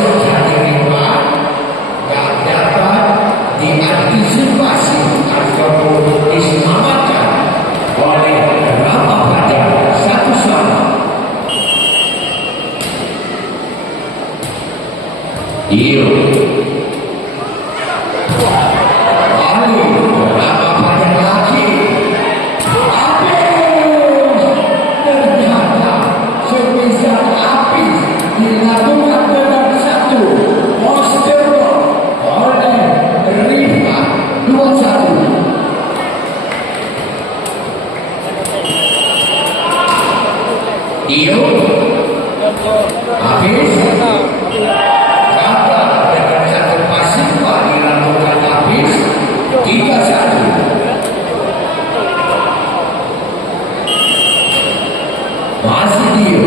masuk hari lima yang dapat diantisipasi ataupun diselamatkan oleh beberapa pada satu sama. Iyo lalu beberapa pada lagi ternyata sebesar api dilakukan dengan satu monster oleh Rifa 21. Iyo habis gagal dengan satu pasifah dilakukan habis 3-1. Masih Dio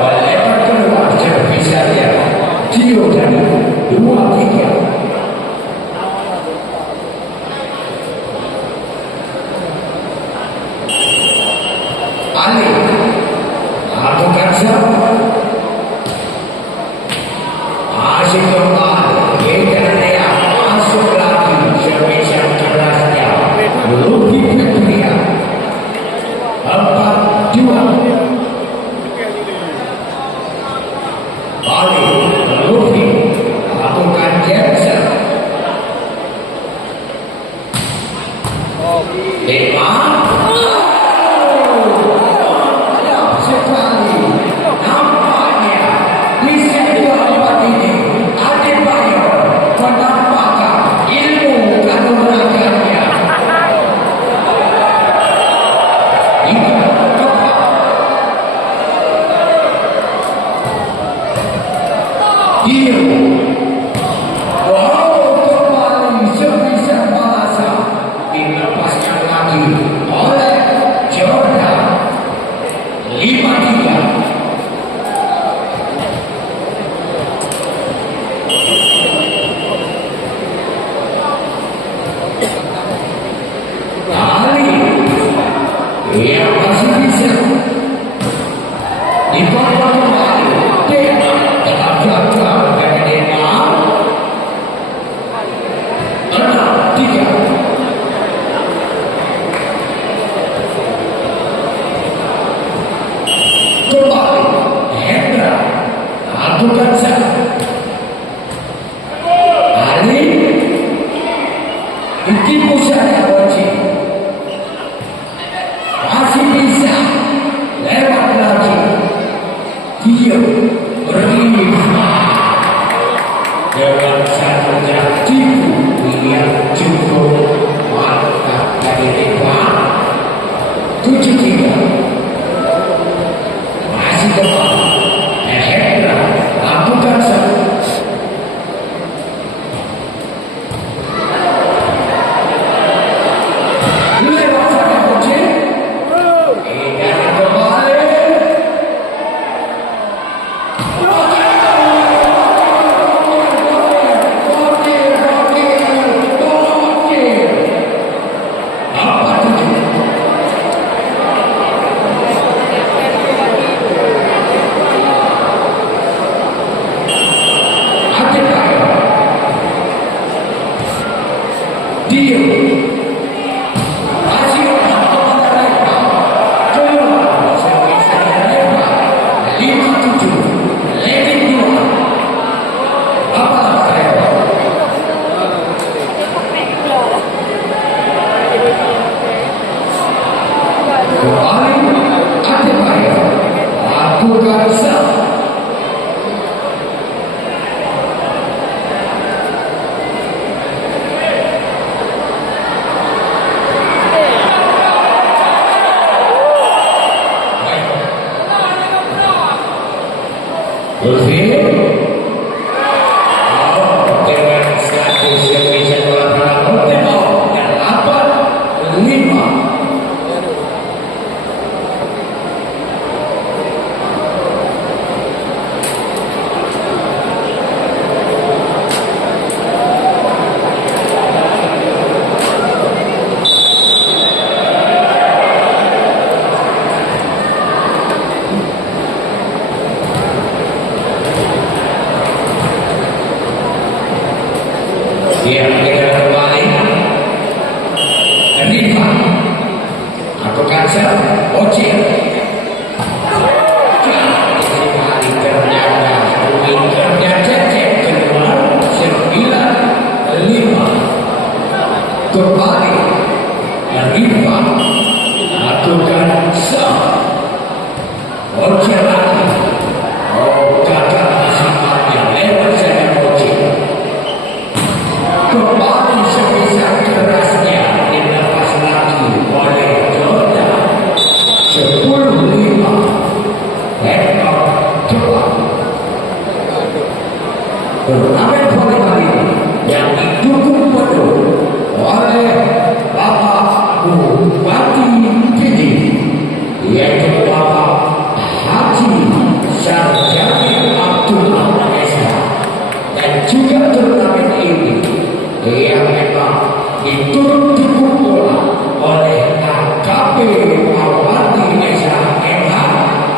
melebar keluar servisnya Dio dari 2-3. Ali lakukan siapa? Masih kembali Peternia masuk lagi servis yang kerasnya Luki Petria 4-2. Balik Luki lakukan Jackson 5. Sekali nampaknya di sektor 4 ini Adebayo menampakkan ilmu kanuragannya. Dia kembali sebisa bahasa dilepaskan lagi oleh Jordan 5-3. Ali yang masih bisa dibawa kembali Dena tetap jaga dengan Dena 6-3. Kembali Hendra lakukan sana Ali ditipu saya wajib masih bisa lewat lagi. Dia berlima dengan satu tipu yang cukup mantap dari depan 7-3. Masih depan Hendra lakukan satu. Lewat sana kucing dan kembali Dio masih keluar servisnya lebar 5-7. Leading 2 apa lebar kembali Adebayo lakukan sel. Dengan satu servis yang melakukan dan 8-5. Dia kita kembali Riva atau Kansel Ocil kembali ternyata winkernya cecek keluar 9-5 kembali Riva atau Kansel Ocil lagi gagal sifatnya lewat saya Ocil kembali sebisa kerasnya dilepas lagi oleh Jordan 10-5 head-up cepat turnamen voli kali ini yang didukung penuh oleh Bapak Bupati Pidi yaitu Bapak Haji Sarjani Abdullah Esa dan juga turnamen ini yang memang diturut dukung pula oleh AKP Awati Esa MH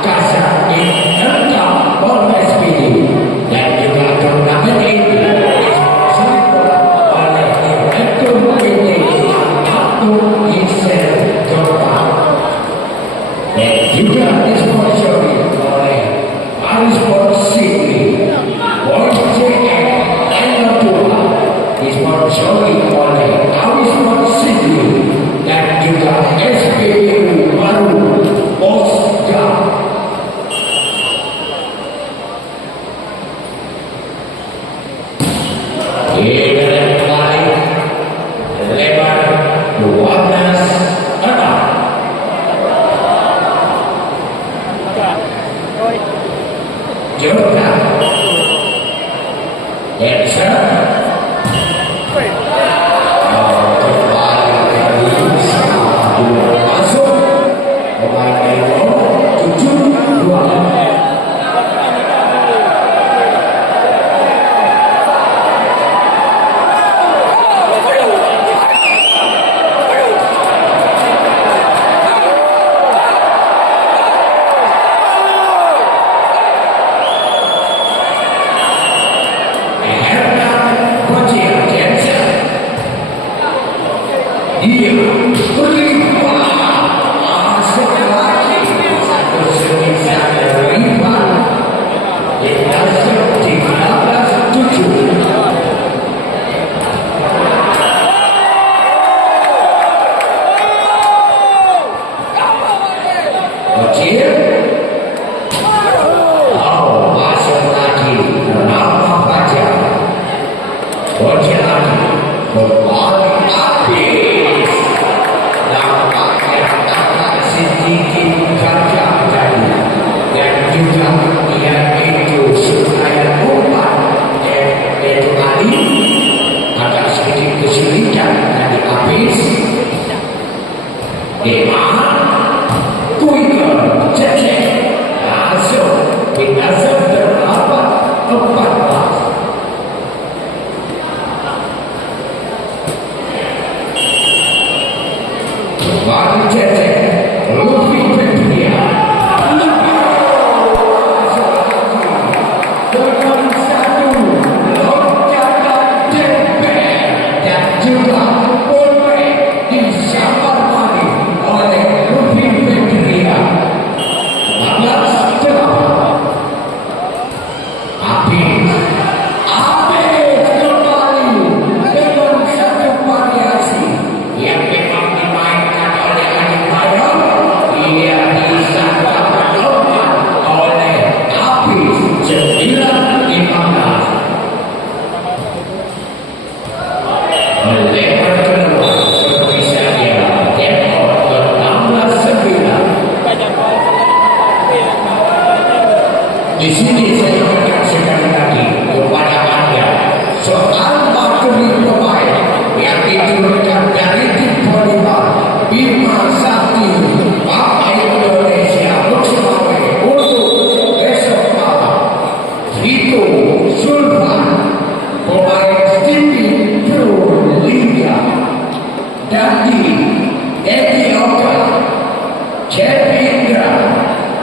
Kasar Indah Polres Pidi dan juga turnamen ini disponsori oleh Direktur PT Abdul Isel Jombang dan juga disponsori oleh Marisport City Boys JM Thailand Tour disponsori oleh Marisport City dan juga SPBU baru Osga. Kita kembali lebar 12-6 Jordan Denser kembali dari masuk pemain Euro 7-2 dia berlimpah masuk lagi satu sebisa berlimpah di dasar 13-7 Ocil masuk lagi Rama Fajar Ocil lagi kembali habis nampaknya agak sedikit gagap tadi dan juga yaitu supaya umpan itu Ali agak sedikit kesulitan tadi habis Demak Kuiker Cecek masuk binasan terdapat 14 Bagi Cecek Luffy Petria dengan satu loncatan jempel dan juga boleh disambar balik oleh Luffy Petria 15-8 Habis kembali dengan satu variasi yang memang dimainkan oleh Adi Bayang. Ia disantap lompat oleh Hafiz 9-15 melebar keluar seperti saja Depok ke 16-9 di sini saya akan sekali lagi kepada Anda soal materi pemain yang diturunkan dari tim volleyball Bima Sakti Partai Indonesia Luxembourg untuk besok malam Vito Sultan pemain Stevie Pro Liga Dandi Edi Oka Cepi Indra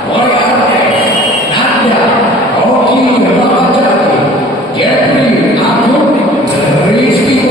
Boy Arnes Nanda Oki Ramadjati Jeffrey Agung Rizky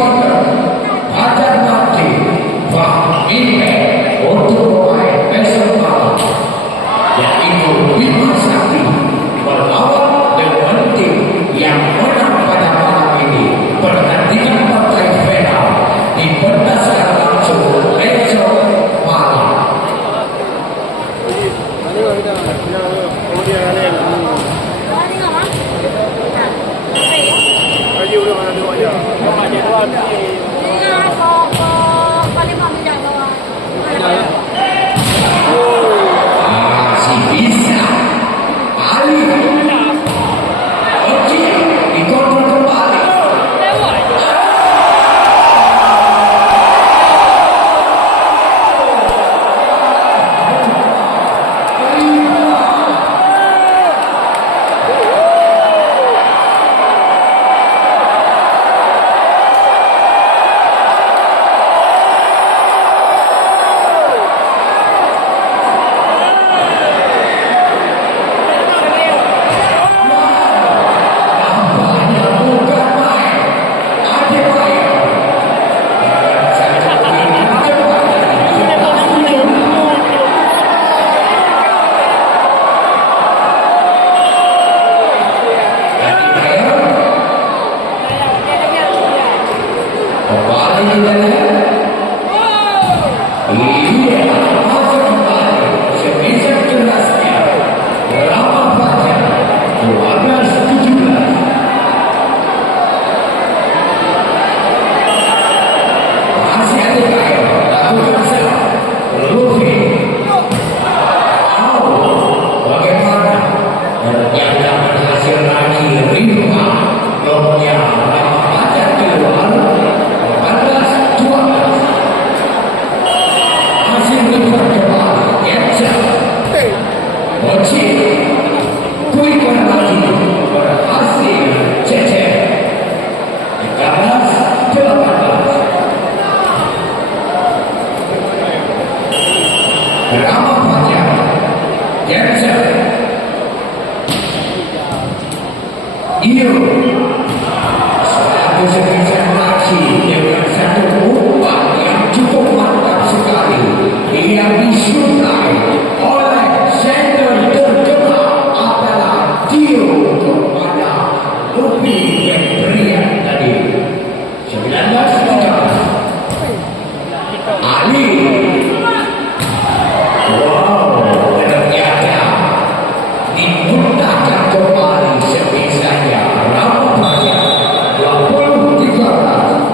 Iyo satu sekitar aksi dengan satu umpan yang cukup mantap sekali yang disuplai oleh center terkenal adalah Tio kepada Lupi Febrian tadi 19 Ali. Wow, ternyata dimudahkan kembali sebisanya. Nampaknya 20-13.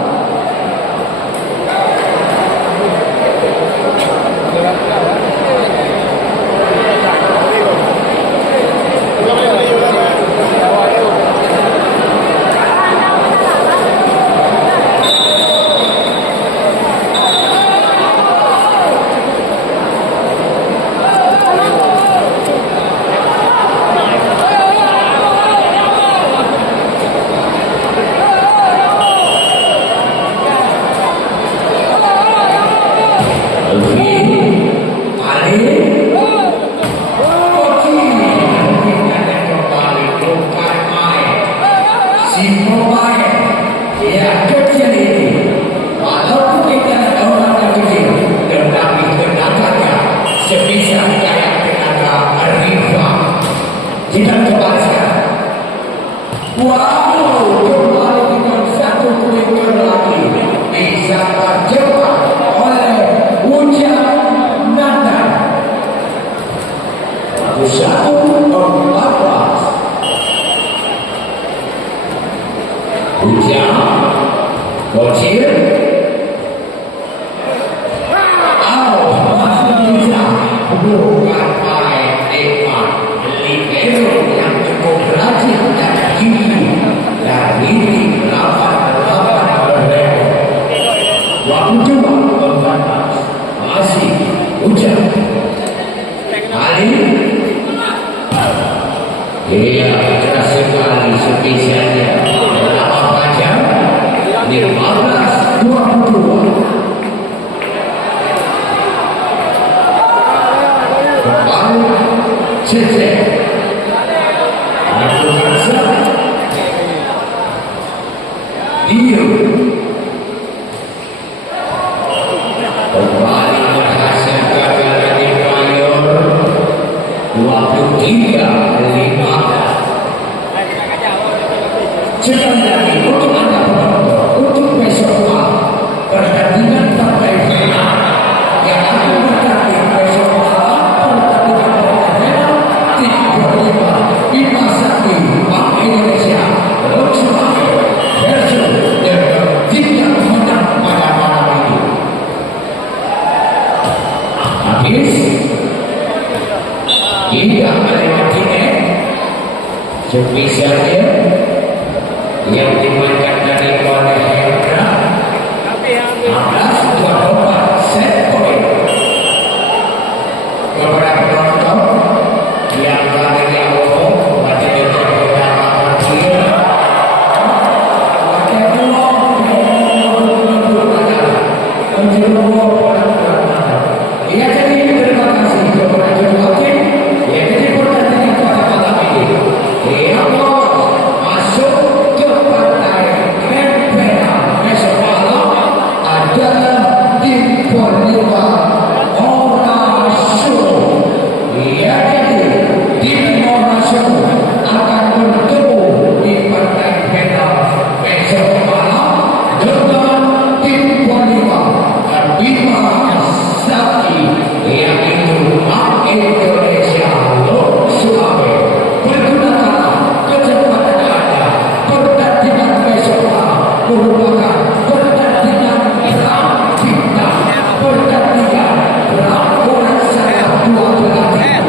Iya, keras sekali spesialnya. Dalam baca 15-22. Kembali Cece. Aku rasa Dio kembali berhasil gagal dari Mayor 23-15. Sekali lagi untuk Anda penonton, untuk besok malam pertandingan partai final yang akan bertanding besok malam, pertandingan partai final tim 25 Bima Sakti Bank Indonesia Volkswagen versus dengan tim yang menang pada malam ini. Habis hingga melewati net spesialnya yang